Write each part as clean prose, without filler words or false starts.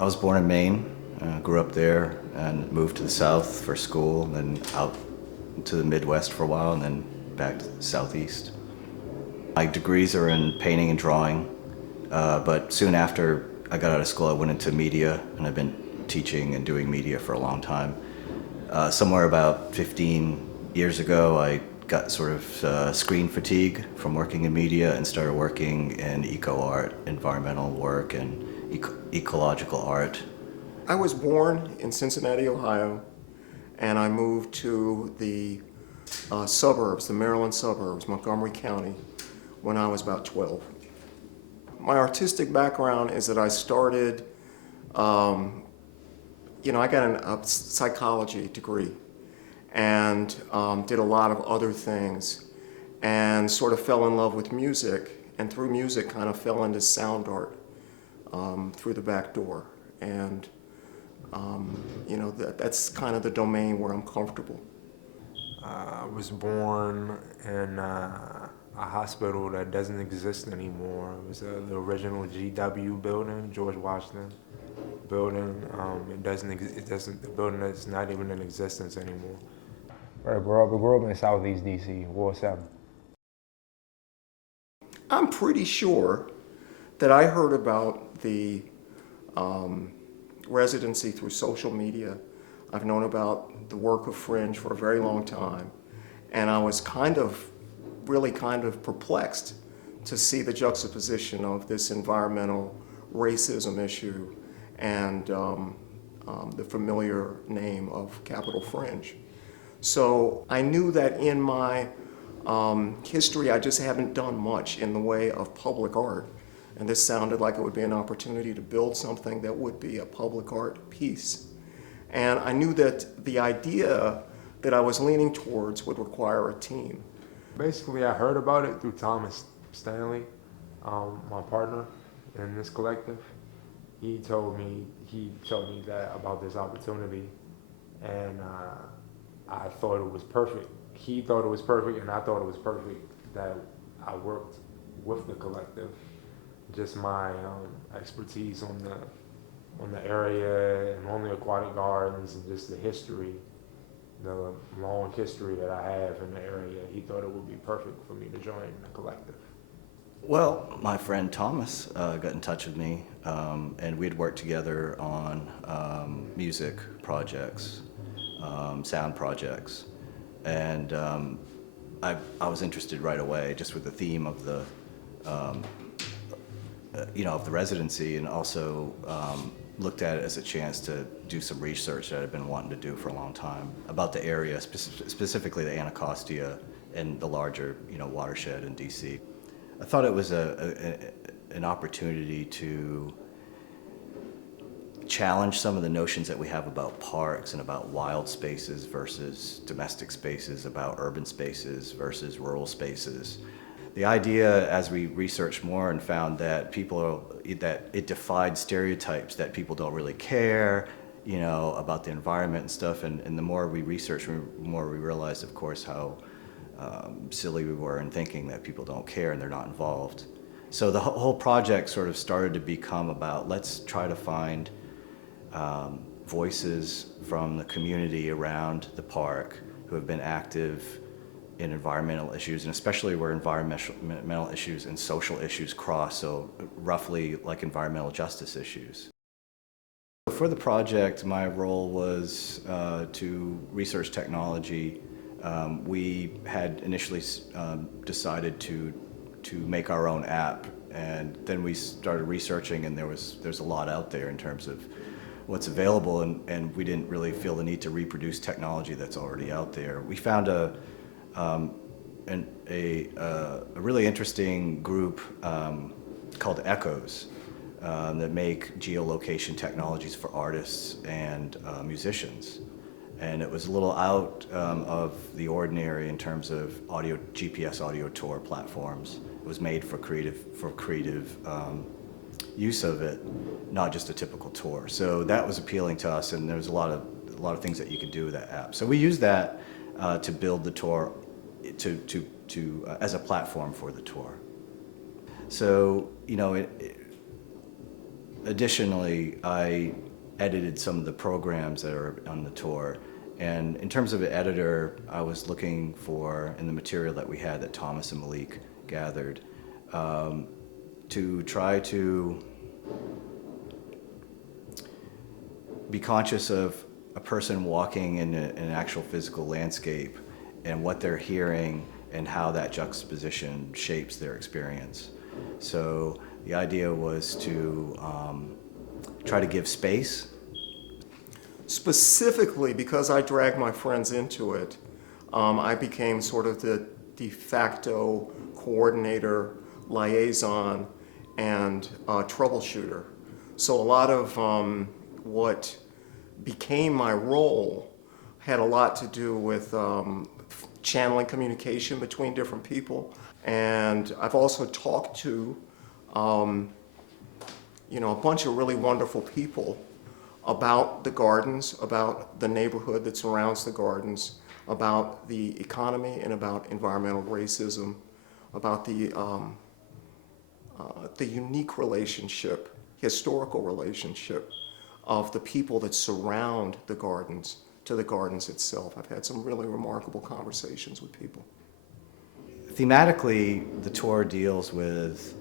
I was born in Maine, grew up there, and moved to the South for school, and then out to the Midwest for a while, and then back to the Southeast. My degrees are in painting and drawing, but soon after I got out of school, I went into media, and I've been teaching and doing media for a long time. Somewhere about 15 years ago, I got sort of screen fatigue from working in media and started working in eco-art, environmental work, and ecological art. I was born in Cincinnati, Ohio, and I moved to the suburbs, the Maryland suburbs, Montgomery County, when I was about 12. My artistic background is that I started, I got a psychology degree and did a lot of other things and sort of fell in love with music, and through music kind of fell into sound art through the back door. And that's kind of the domain where I'm comfortable. I was born in a hospital that doesn't exist anymore. It was the original GW building, George Washington building. The building is not even in existence anymore. I grew up in Southeast DC, Ward 7. I'm pretty sure that I heard about the residency through social media. I've known about the work of Fringe for a very long time, and I was really kind of perplexed to see the juxtaposition of this environmental racism issue and the familiar name of Capital Fringe. So I knew that in my history, I just haven't done much in the way of public art. And this sounded like it would be an opportunity to build something that would be a public art piece. And I knew that the idea that I was leaning towards would require a team. Basically, I heard about it through Thomas Stanley, my partner in this collective. He told me that about this opportunity, and I thought it was perfect. He thought it was perfect, and I thought it was perfect that I worked with the collective. Just my expertise on the area and on the aquatic gardens and just the history, the long history that I have in the area. He thought it would be perfect for me to join the collective. Well, my friend Thomas got in touch with me, and we had worked together on music projects, sound projects, and I was interested right away just with the theme of the of the residency, and also looked at it as a chance to do some research that I'd been wanting to do for a long time about the area, specifically the Anacostia and the larger watershed in DC. I thought it was an opportunity to challenge some of the notions that we have about parks and about wild spaces versus domestic spaces, about urban spaces versus rural spaces. The idea, as we researched more and found that that it defied stereotypes, that people don't really care, about the environment and stuff. And the more we researched, the more we realized, of course, how silly we were in thinking that people don't care and they're not involved. So the whole project sort of started to become about, let's try to find voices from the community around the park who have been active in environmental issues, and especially where environmental issues and social issues cross, so roughly like environmental justice issues. For the project, my role was to research technology. We had initially decided to make our own app, and then we started researching, and there's a lot out there in terms of what's available, and we didn't really feel the need to reproduce technology that's already out there. We found a really interesting group called Echoes that make geolocation technologies for artists and musicians. And it was a little out of the ordinary in terms of GPS audio tour platforms. It was made for creative use of it, not just a typical tour. So that was appealing to us, and there was a lot of things that you could do with that app. So we used that to build the tour as a platform for the tour. So Additionally, I edited some of the programs that are on the tour. And in terms of an editor, I was looking for, in the material that we had that Thomas and Malik gathered, to try to be conscious of a person walking in an actual physical landscape and what they're hearing and how that juxtaposition shapes their experience. So the idea was to try to give space. Specifically, because I dragged my friends into it, I became sort of the de facto coordinator, liaison, and troubleshooter. So a lot of what became my role had a lot to do with channeling communication between different people. And I've also talked to a bunch of really wonderful people about the gardens, about the neighborhood that surrounds the gardens, about the economy and about environmental racism, about the unique relationship, historical relationship of the people that surround the gardens to the gardens itself. I've had some really remarkable conversations with people. Thematically, the tour deals with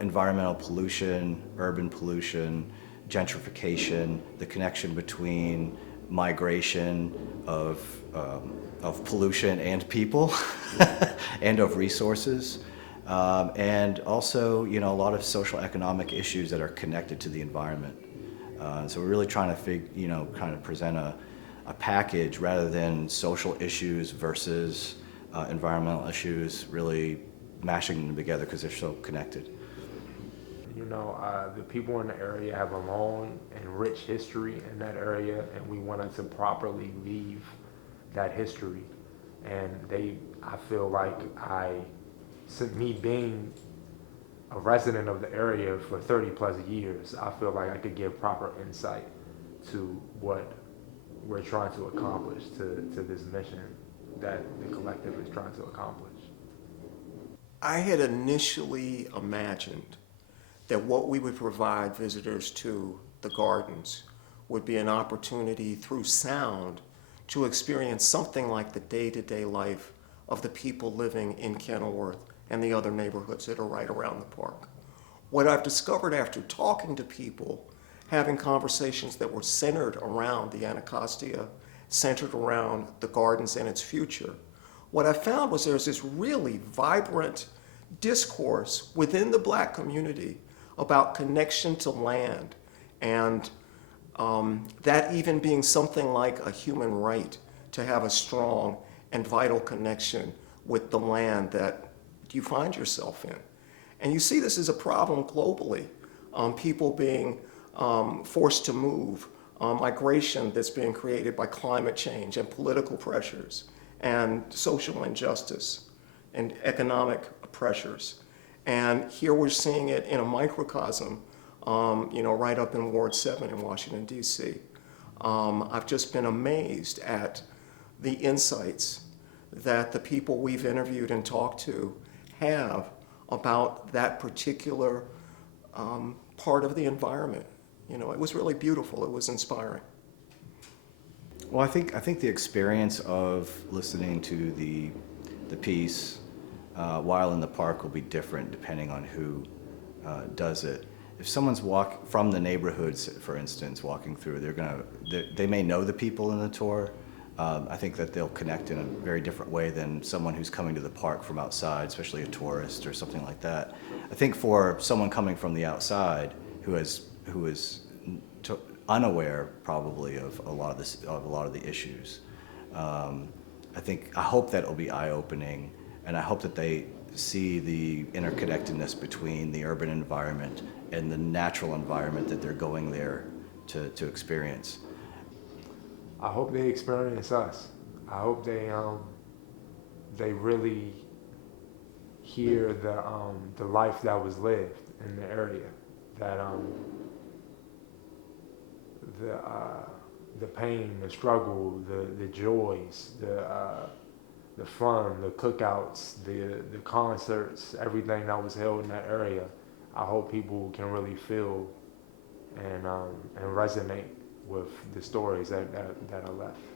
environmental pollution, urban pollution, gentrification, the connection between migration of pollution and people, and of resources, and also, a lot of social economic issues that are connected to the environment. So we're really trying to kind of present a package rather than social issues versus environmental issues, really mashing them together because they're so connected. The people in the area have a long and rich history in that area, and we wanted to properly leave that history. And I feel like me being a resident of the area for 30 plus years, I feel like I could give proper insight to what we're trying to accomplish, to this mission that the collective is trying to accomplish. I had initially imagined that what we would provide visitors to the gardens would be an opportunity through sound to experience something like the day-to-day life of the people living in Kenilworth and the other neighborhoods that are right around the park. What I've discovered after talking to people, having conversations that were centered around the Anacostia, centered around the gardens and its future, what I found was there's this really vibrant discourse within the Black community about connection to land, and that even being something like a human right to have a strong and vital connection with the land that you find yourself in. And you see this as a problem globally, people being forced to move, migration that's being created by climate change and political pressures and social injustice and economic pressures. And here we're seeing it in a microcosm, right up in Ward 7 in Washington, D.C. I've just been amazed at the insights that the people we've interviewed and talked to have about that particular part of the environment. It was really beautiful. It was inspiring. Well, I think the experience of listening to the piece while in the park will be different depending on who does it. If someone's from the neighborhoods, for instance, walking through, they may know the people in the tour. I think that they'll connect in a very different way than someone who's coming to the park from outside, especially a tourist or something like that. I think for someone coming from the outside who is unaware probably of a lot of the issues, I hope that it'll be eye-opening, and I hope that they see the interconnectedness between the urban environment and the natural environment that they're going there to experience. I hope they experience us. I hope they really hear the life that was lived in the area, that the pain, the struggle, the joys, the fun, the cookouts, the concerts, everything that was held in that area. I hope people can really feel and resonate with the stories that are left.